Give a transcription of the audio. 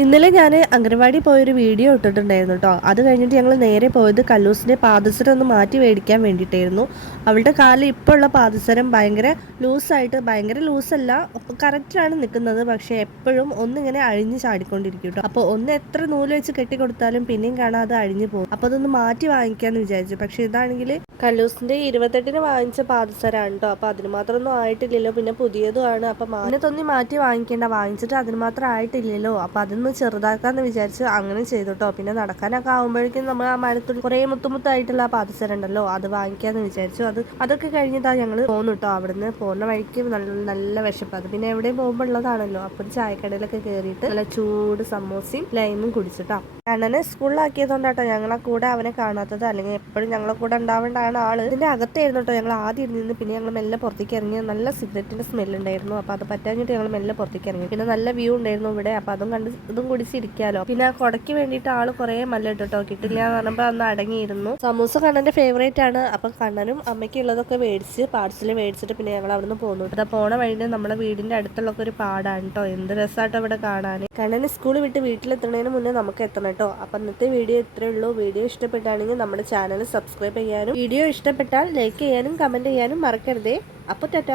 ഇന്നലെ ഞാൻ അംഗനവാടി പോയൊരു വീഡിയോ ഇട്ടിട്ടുണ്ടായിരുന്നു കേട്ടോ. അത് കഴിഞ്ഞിട്ട് ഞങ്ങൾ നേരെ പോയത് കല്ലൂസിൻ്റെ പാദസരം ഒന്ന് മാറ്റി മേടിക്കാൻ വേണ്ടിയിട്ടായിരുന്നു. അവളുടെ കാലിൽ ഇപ്പോൾ ഉള്ള പാദസരം ഭയങ്കര ലൂസായിട്ട്, ഭയങ്കര ലൂസല്ല, കറക്റ്റാണ് നിൽക്കുന്നത്. പക്ഷേ എപ്പോഴും ഒന്നിങ്ങനെ അഴിഞ്ഞ് ചാടിക്കൊണ്ടിരിക്കും കേട്ടോ. അപ്പോൾ ഒന്ന് എത്ര നൂല് വെച്ച് കെട്ടിക്കൊടുത്താലും പിന്നെയും കാണാൻ അത് അഴിഞ്ഞു പോകും. അപ്പോൾ അതൊന്ന് മാറ്റി വാങ്ങിക്കാമെന്ന് വിചാരിച്ചു. പക്ഷേ ഇതാണെങ്കിൽ കല്ലൂസിൻ്റെ 28-ന് വാങ്ങിച്ച പാദസരമാണ് കേട്ടോ. അപ്പോൾ അതിന് മാത്രമൊന്നും ആയിട്ടില്ലല്ലോ. പിന്നെ പുതിയതുമാണ്. അപ്പോൾ മാനത്തൊന്നി മാറ്റി വാങ്ങിക്കേണ്ട, വാങ്ങിച്ചിട്ട് അതിന് മാത്രം ആയിട്ടില്ലല്ലോ. അപ്പോൾ അതൊന്ന് ചെറുതാക്കാന്ന് വിചാരിച്ച് അങ്ങനെ ചെയ്തു കേട്ടോ. പിന്നെ നടക്കാനൊക്കെ ആകുമ്പോഴേക്കും നമ്മൾ ആ മരത്തിൽ കുറേ മുത്തുമുത്തായിട്ടുള്ള പാദസരം ഉണ്ടല്ലോ, അത് വാങ്ങിക്കാന്ന് വിചാരിച്ചു. അതൊക്കെ കഴിഞ്ഞിട്ടാ ഞങ്ങൾ പോന്നു കേട്ടോ. അവിടുന്ന് പോകുന്ന വഴിക്ക് നല്ല വിശപ്പ്. അത് പിന്നെ എവിടെയും പോകുമ്പോൾ ഉള്ളതാണല്ലോ. അപ്പോൾ ചായക്കടയിലൊക്കെ കയറിയിട്ട് നല്ല ചൂട് സമോസയും ലൈമും കുടിച്ചിട്ടോ. കണ്ണനെ സ്കൂളിലാക്കിയതുകൊണ്ടാട്ടോ ഞങ്ങളെ കൂടെ അവനെ കാണാത്തത്. അല്ലെങ്കിൽ എപ്പോഴും ഞങ്ങളെ കൂടെ ഉണ്ടാവേണ്ടതാണ് ആള്. ഇതിന്റെ അകത്തായിരുന്നു കേട്ടോ ഞങ്ങൾ ആദ്യം ഇരുന്ന്. പിന്നെ ഞങ്ങൾ മെല്ലെ പുറത്തേക്ക് ഇറങ്ങി. നല്ല സിഗരറ്റിന്റെ സ്മെല്ല് ഉണ്ടായിരുന്നു. അപ്പോൾ അത് പറ്റാഞ്ഞിട്ട് ഞങ്ങൾ മെല്ലെ പുറത്തേക്ക് ഇറങ്ങി. പിന്നെ നല്ല വ്യൂ ഉണ്ടായിരുന്നു ഇവിടെ. അപ്പോൾ അതും കണ്ട് ഇതും കുടിച്ചിരിക്കാലോ. പിന്നെ ആ കൊടയ്ക്ക് വേണ്ടിയിട്ട് ആള് കുറേ മല്ലിട്ടു കേട്ടോ. കിട്ടില്ല എന്ന് പറഞ്ഞപ്പോൾ അന്ന് അടങ്ങിയിരുന്നു. സമൂസ കണ്ണന്റെ ഫേവറേറ്റ് ആണ്. അപ്പം കണ്ണനും അമ്മയ്ക്ക് ഉള്ളതൊക്കെ മേടിച്ച് പാർസൽ മേടിച്ചിട്ട് പിന്നെ ഞങ്ങൾ അവിടുന്ന് പോന്നു. അതാ പോണ വഴിയിൽ നമ്മുടെ വീടിന്റെ അടുത്തുള്ള ഒരു പാടാണ് കേട്ടോ. എന്ത് രസമായിട്ടോ ഇവിടെ കാണാൻ. കണ്ണന് സ്കൂൾ വിട്ട് വീട്ടിലെത്തുന്നതിന് മുന്നേ നമുക്ക് എത്തണം കേട്ടോ. അപ്പം ഇന്നത്തെ വീഡിയോ ഇത്രയേ ഉള്ളൂ. വീഡിയോ ഇഷ്ടപ്പെട്ടാണെങ്കിൽ നമ്മുടെ ചാനൽ സബ്സ്ക്രൈബ് ചെയ്യാനും വീഡിയോ ഇഷ്ടപ്പെട്ടാൽ ലൈക്ക് ചെയ്യാനും കമന്റ് ചെയ്യാനും മറക്കരുതേ. അപ്പോൾ ടാറ്റാ.